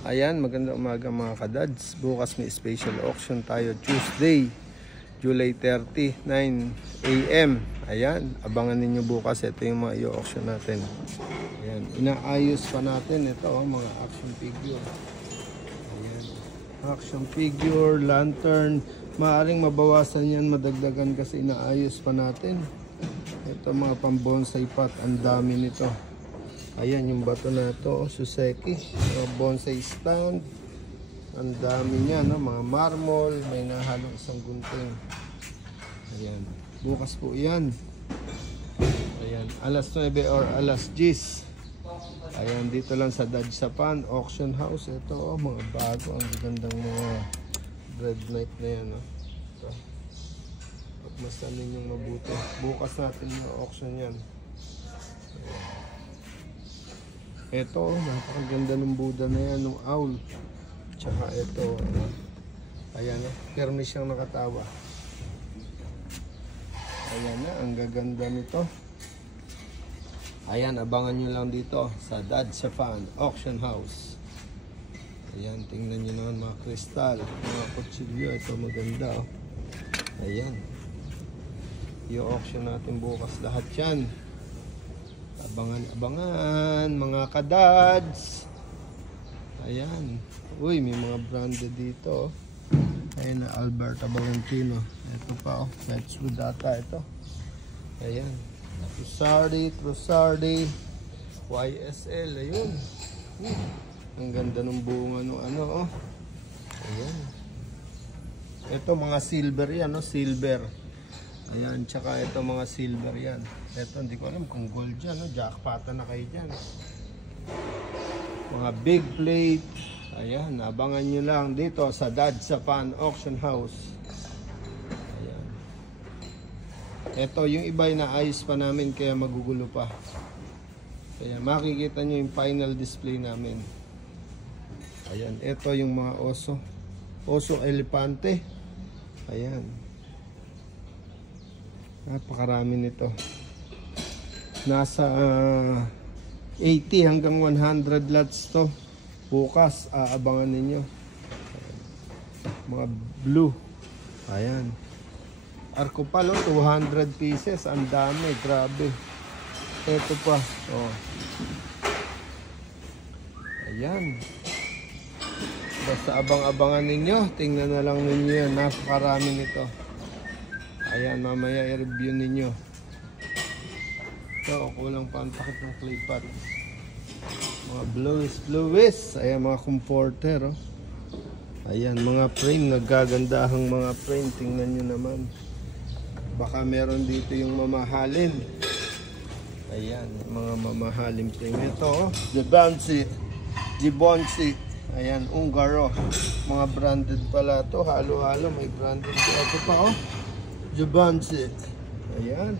Ayan, magandang umaga mga kadads. Bukas may special auction tayo Tuesday, July 30, 9 AM. Ayan, abangan ninyo bukas. Ito yung mga i-auction natin. Ayan, inaayos pa natin ito mga action figure. Ayan, action figure, lantern. Maaring mabawasan yan, madagdagan kasi inaayos pa natin. Ito mga pang-bonsai pot, ang dami nito. Ayan yung bato na ito, Suseki, mga bonsai stand. Ang dami niya, no? Mga marmol, may nahalong isang gunting. Ayan, bukas po yan. Ayan, alas 9 or alas 10. Ayan, dito lang sa Dadsapan Auction House. Ito, mga bago, ang gandang mga bread knife na yan. No? Ito. Pagmasdan ninyong mabuti. Bukas natin yung auction yan. Ayan. Ito, napakaganda ng Buddha na yan, ng owl. Tsaka ito, ayan na, permi siyang nakatawa. Ayan na, ang gaganda nito. Ayan, abangan nyo lang dito sa Dadsapan Auction House. Ayan, tingnan nyo naman mga kristal, mga kutsilyo. Ito maganda. Oh. Ayan. I-auction natin bukas lahat yan. Abangan mga kadads. Ayan. Uy, may mga branded dito. Ayan na, Alberto Valentino. Ito pa, Mets with data ito. Ayan. Trussardi, YSL. Ayun. Ang ganda ng bunga ng ano, oh. Ayan. Ito mga silver yan, no? Silver. Ayan, tsaka ito mga silver yan. Ito, hindi ko alam kung gold dyan, no? Jackpota na kayo dyan. Mga big plate. Ayan, abangan nyo lang dito sa Dadsapan Auction House. Ayan. Ito, yung iba na ayos pa namin kaya magugulo pa. Kaya makikita nyo yung final display namin. Ayan, ito yung mga oso. Oso elepante. Ayan. Napakarami nito. Nasa 80 hanggang 100 lots to. Bukas, aabangan ninyo. Mga blue. Ayan. Arco palo, 200 pieces. Ang dami, grabe. Ito pa. Oh. Ayan. Basta abang-abangan ninyo. Tingnan na lang ninyo yan. Napakarami nito. Ayan, mamaya i-review ninyo. Ito, kulang pa ang takip ng clay pot. Mga blues. Ayan, mga comforter. Oh. Ayan, mga frame. Nagagandahang mga frame. Tingnan nyo naman. Baka meron dito yung mamahalin. Ayan, mga mamahalin frame. Ito, oh, Givenchy. Ayan, Ungaro. Mga branded pala to. Halo-halo, may branded. Ito pa, oh. Givenchy. Ayan.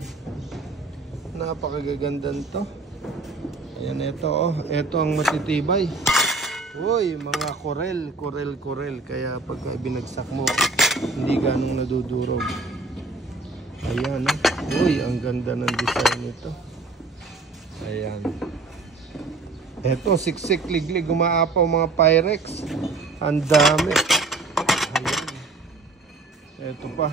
Napakagaganda nito. Ayan, ito oh. Ito ang matitibay. Uy, mga korel. Kaya pagka binagsak mo, hindi ganong nadudurog. Ayan oh. Uy, ang ganda ng design nito. Ayan. Ito, siksik, liglig, umaapaw mga Pyrex. Ang dami. Ayan. Ito pa.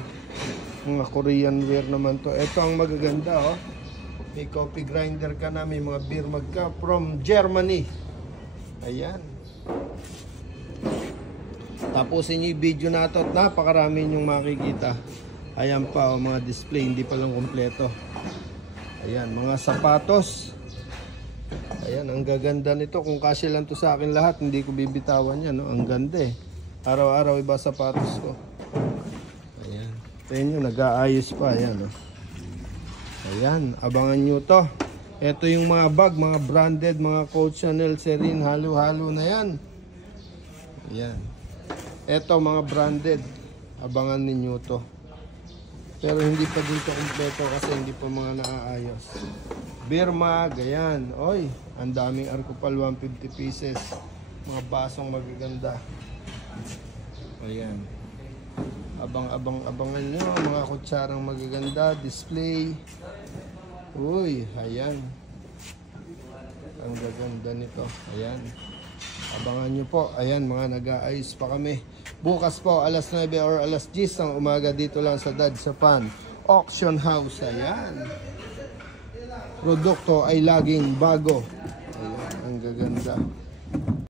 Mga Korean wear naman to. Ito ang magaganda oh. May coffee grinder ka na, may mga beer mug ka from Germany. Ayan. Tapusin nyo yung video na ito at napakarami nyong makikita. Ayan pa oh, mga display, hindi pa lang kompleto. Ayan, mga sapatos. Ayan, ang gaganda nito. Kung kasi lang to sa akin lahat, hindi ko bibitawan yan. No? Ang ganda eh. Araw-araw iba sapatos ko. Ayan. Tingnan nyo, nag-aayos pa. Ayan, oh. Ayan, abangan nyo to. Ito yung mga bag, mga branded, mga Coach Chanel, Serene, halo-halo na yan. Ayan. Ito mga branded. Abangan ninyo to. Pero hindi pa dito kompleto kasi hindi pa mga naaayos. Beer mug, ayan. Oy, ang daming Arcopal, 150 pieces. Mga basong magaganda. Ayan. Abangan nyo mga kutsarang magaganda, display. Uy, ayan. Ang gaganda nito. Ayan. Abangan nyo po. Ayan, mga nag-aayos pa kami. Bukas po, alas 9 or alas 10 ng umaga dito lang sa Dad Sapan Auction House. Ayan. Produkto ay laging bago. Ayan, ang gaganda.